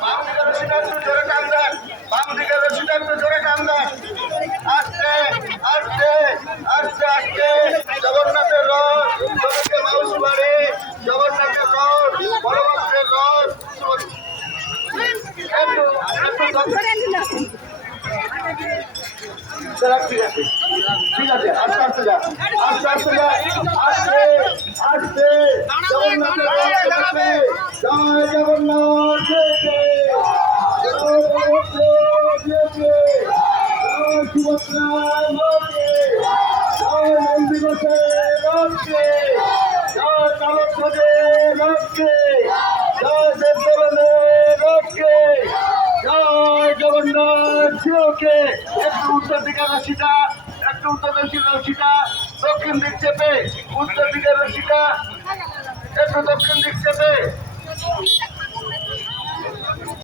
বাম দিকে রশিটা একটু জোরে টান দেন, বাম দিকে রশিটা একটু জোরে টান দেন। আস্তে আস্তে আস্তে আস্তে জগন্নাথের রথ, জগন্নাথের মাউস বাড়ি, জগন্নাথের রথ, বড়বাসের রথ। ঠিক আছে, আস্তে আস্তে যা, আস্তে আস্তে যা, আস্তে আস্তে জগন্নাথের রথ যাবে। জয় জগন্নাথ, জগন্নাথকে একটু উত্তর দিকে রশিটা, একটু উত্তর দিকে রশিটা, দক্ষিণ দিক চেপে, উত্তর দিকে রশিটা একটু দক্ষিণ দিক চেপে।